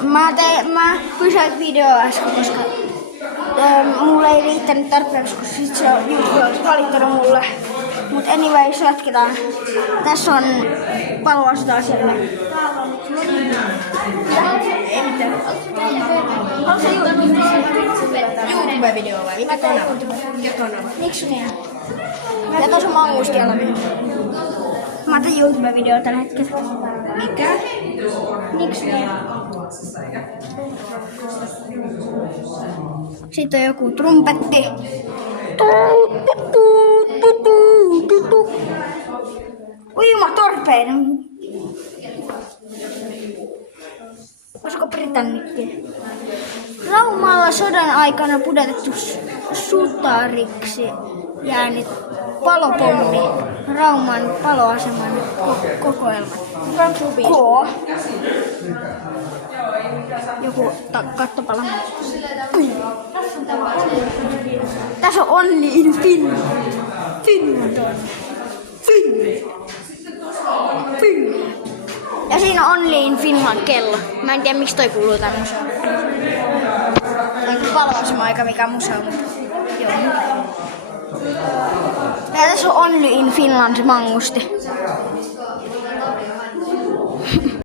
Mä pysäytin videoa äsken, koska mulle ei riittänyt tarpeeksi, kun sit se olisi valittanut mulle. Mut anyways, jatketaan. Tässä on paloastaa siellä. YouTube-video vai? Mikä kanava? Mikä kanava? Miksi niin? Ja tuossa on mangustialla vielä. Mä otan YouTube-video tällä hetkellä. Mikä? Miksi niin? Sitten on joku trumpetti. Uima torpeino. Olisiko britannikki? Raumalla sodan aikana pudotettu sutariksi jäänyt palopommi. Rauman paloaseman kokoelma. K. Joku kattopala. Tässä on Only in Finland. Ja siinä on Only in Finland kello. Mä en tiedä miksi toi kuuluu tämmöiseen. Tai paloasema-aika mikä museo. Joo. Ja tässä on Only in Finland mangusti.